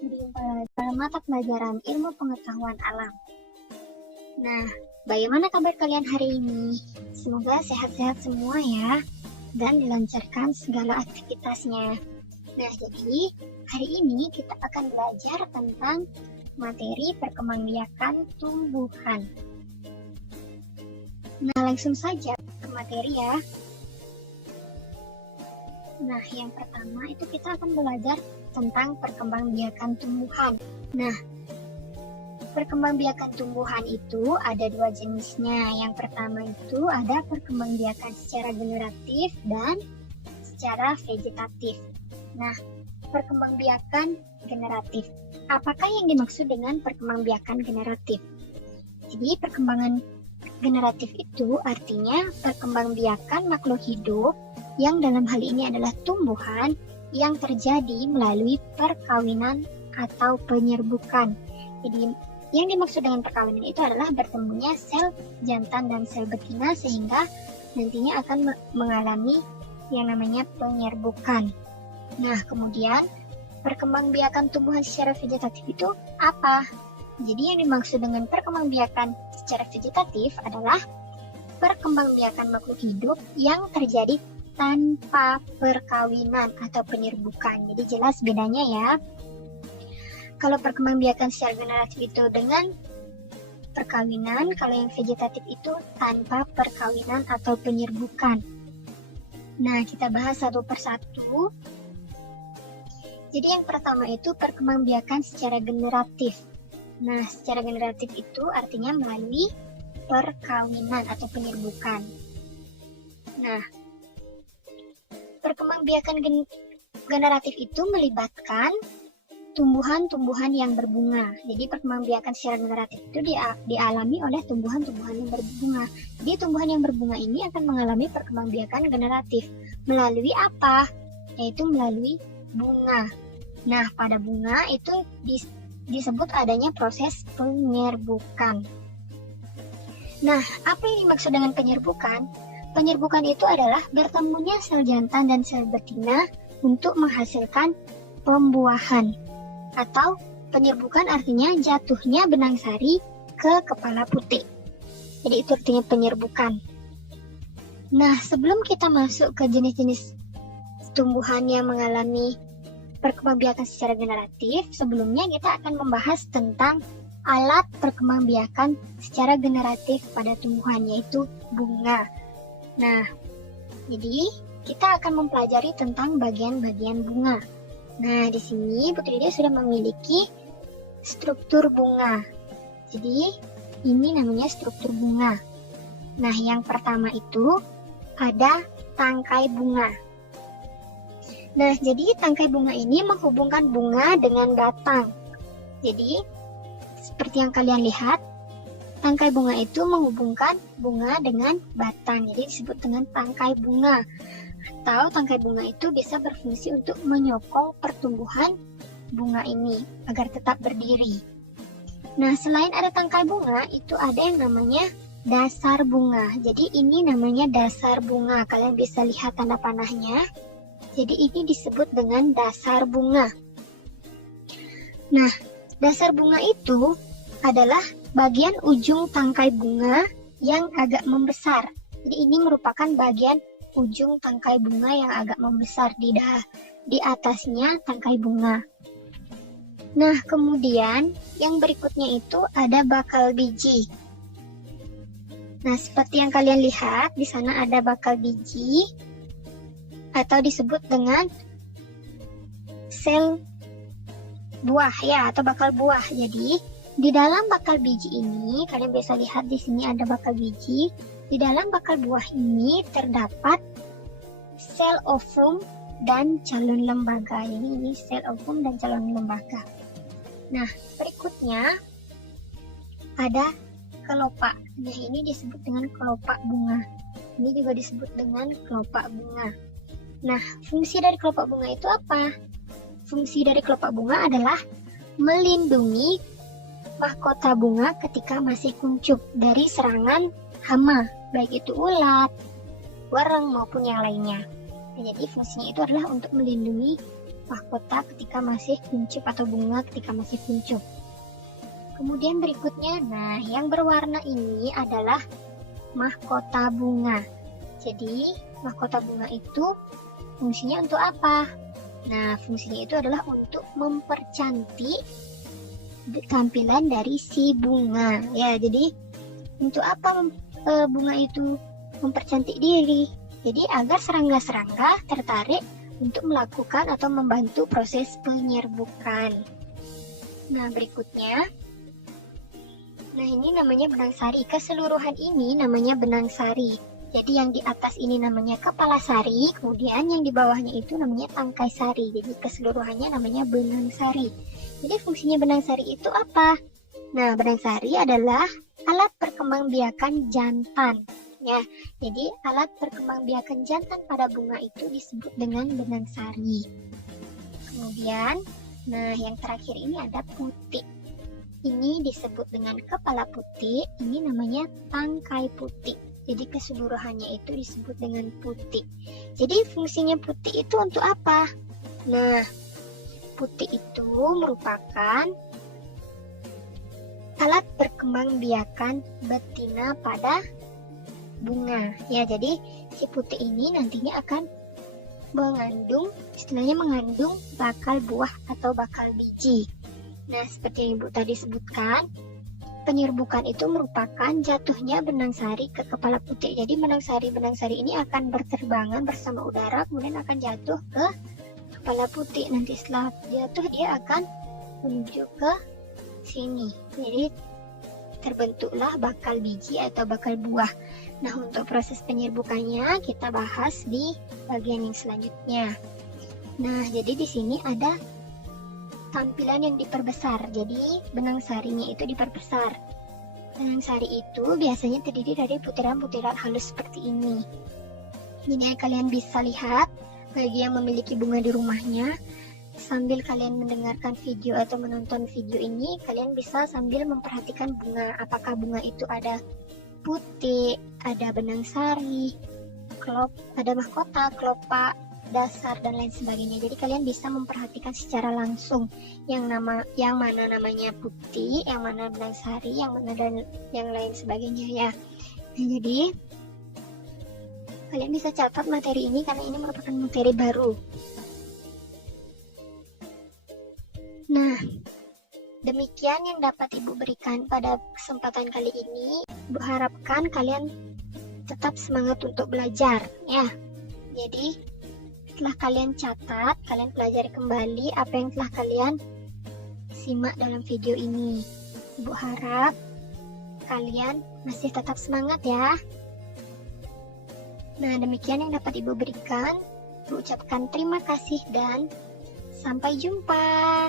berjumpa lagi dalam mata pelajaran ilmu pengetahuan alam. Nah, bagaimana kabar kalian hari ini? Semoga sehat-sehat semua ya, dan dilancarkan segala aktivitasnya. Nah, jadi hari ini kita akan belajar tentang materi perkembangbiakan tumbuhan. Nah, langsung saja ke materi ya. Nah, yang pertama itu kita akan belajar tentang perkembangbiakan tumbuhan. Nah, perkembangbiakan tumbuhan itu ada dua jenisnya. Yang pertama itu ada perkembangbiakan secara generatif dan secara vegetatif. Nah, perkembangbiakan generatif. Apakah yang dimaksud dengan perkembangbiakan generatif? Jadi, perkembangan generatif itu artinya perkembangbiakan makhluk hidup yang dalam hal ini adalah tumbuhan yang terjadi melalui perkawinan atau penyerbukan. Jadi yang dimaksud dengan perkawinan itu adalah bertemunya sel jantan dan sel betina sehingga nantinya akan mengalami yang namanya penyerbukan. Nah, kemudian perkembangbiakan tumbuhan secara vegetatif itu apa? Jadi yang dimaksud dengan perkembangbiakan secara vegetatif adalah perkembangbiakan makhluk hidup yang terjadi tanpa perkawinan atau penyerbukan. Jadi jelas bedanya ya. Kalau perkembangbiakan secara generatif itu dengan perkawinan, kalau yang vegetatif itu tanpa perkawinan atau penyerbukan. Nah, kita bahas satu persatu. Jadi yang pertama itu perkembangbiakan secara generatif. Nah, secara generatif itu artinya melalui perkawinan atau penyerbukan. Nah, perkembangbiakan generatif itu melibatkan tumbuhan-tumbuhan yang berbunga. Jadi perkembangbiakan secara generatif itu dialami oleh tumbuhan-tumbuhan yang berbunga. Jadi tumbuhan yang berbunga ini akan mengalami perkembangbiakan generatif. Melalui apa? Yaitu melalui bunga. Nah, pada bunga itu disebut adanya proses penyerbukan. Nah, apa yang dimaksud dengan penyerbukan? Penyerbukan itu adalah bertemunya sel jantan dan sel betina untuk menghasilkan pembuahan. Atau penyerbukan artinya jatuhnya benang sari ke kepala putik. Jadi itu artinya penyerbukan. Nah, sebelum kita masuk ke jenis-jenis tumbuhan yang mengalami perkembangbiakan secara generatif, sebelumnya kita akan membahas tentang alat perkembangbiakan secara generatif pada tumbuhan, yaitu bunga. Nah, jadi kita akan mempelajari tentang bagian-bagian bunga. Nah, di sini Putri Dia sudah memiliki struktur bunga. Jadi, ini namanya struktur bunga. Nah, yang pertama itu ada tangkai bunga. Nah, jadi tangkai bunga ini menghubungkan bunga dengan batang. Jadi, seperti yang kalian lihat, tangkai bunga itu menghubungkan bunga dengan batang, jadi disebut dengan tangkai bunga. Atau tangkai bunga itu bisa berfungsi untuk menyokong pertumbuhan bunga ini agar tetap berdiri. Nah, selain ada tangkai bunga, itu ada yang namanya dasar bunga. Jadi ini namanya dasar bunga. Kalian bisa lihat tanda panahnya. Jadi ini disebut dengan dasar bunga. Nah, dasar bunga itu adalah bagian ujung tangkai bunga yang agak membesar. Jadi ini merupakan bagian ujung tangkai bunga yang agak membesar di atasnya tangkai bunga. Nah, kemudian yang berikutnya itu ada bakal biji. Nah, seperti yang kalian lihat di sana ada bakal biji atau disebut dengan sel buah ya, atau bakal buah. Jadi di dalam bakal biji ini, kalian bisa lihat di sini ada bakal biji. Di dalam bakal buah ini terdapat sel ovum dan calon lembaga. Ini sel ovum dan calon lembaga. Nah, berikutnya ada kelopak. Nah, ini disebut dengan kelopak bunga. Ini juga disebut dengan kelopak bunga. Nah, fungsi dari kelopak bunga itu apa? Fungsi dari kelopak bunga adalah melindungi mahkota bunga ketika masih kuncup dari serangan hama, baik itu ulat, warang maupun yang lainnya. Nah, jadi fungsinya itu adalah untuk melindungi mahkota ketika masih kuncup atau bunga ketika masih kuncup. Kemudian berikutnya, nah yang berwarna ini adalah mahkota bunga. Jadi mahkota bunga itu fungsinya untuk apa? Nah, fungsinya itu adalah untuk mempercantik tampilan dari si bunga. Ya, jadi untuk apa bunga itu mempercantik diri? Jadi agar serangga-serangga tertarik untuk melakukan atau membantu proses penyerbukan. Nah, berikutnya. Nah, ini namanya benang sari. Keseluruhan ini namanya benang sari. Jadi yang di atas ini namanya kepala sari, kemudian yang di bawahnya itu namanya tangkai sari. Jadi keseluruhannya namanya benang sari. Jadi fungsinya benang sari itu apa? Nah, benang sari adalah alat perkembangbiakan jantan. Ya, jadi alat perkembangbiakan jantan pada bunga itu disebut dengan benang sari. Kemudian, nah yang terakhir ini ada putik. Ini disebut dengan kepala putik, ini namanya tangkai putik. Jadi keseluruhannya itu disebut dengan putik. Jadi fungsinya putik itu untuk apa? Nah, putik itu merupakan alat perkembangbiakan betina pada bunga. Ya, jadi si putik ini nantinya akan mengandung, istilahnya mengandung bakal buah atau bakal biji. Nah, seperti yang Ibu tadi sebutkan, penyerbukan itu merupakan jatuhnya benang sari ke kepala putik. Jadi benang sari ini akan berterbangan bersama udara, kemudian akan jatuh ke kepala putik. Nanti setelah jatuh dia akan menuju ke sini. Jadi terbentuklah bakal biji atau bakal buah. Nah, untuk proses penyerbukannya kita bahas di bagian yang selanjutnya. Nah, jadi di sini ada tampilan yang diperbesar. Jadi benang sarinya itu diperbesar. Benang sari itu biasanya terdiri dari butiran-butiran halus seperti ini. Jadi kalian bisa lihat, bagi yang memiliki bunga di rumahnya, sambil kalian mendengarkan video atau menonton video ini, kalian bisa sambil memperhatikan bunga. Apakah bunga itu ada putih, ada benang sari, ada mahkota, kelopak, dasar, dan lain sebagainya. Jadi kalian bisa memperhatikan secara langsung yang mana namanya putih, yang mana benang sari, yang mana dan yang lain sebagainya ya. Nah, jadi kalian bisa catat materi ini karena ini merupakan materi baru. Nah, demikian yang dapat Ibu berikan pada kesempatan kali ini. Ibu harapkan kalian tetap semangat untuk belajar ya. Jadi setelah kalian catat, kalian pelajari kembali apa yang telah kalian simak dalam video ini. Ibu harap kalian masih tetap semangat ya. Nah, demikian yang dapat Ibu berikan. Ibu ucapkan terima kasih dan sampai jumpa.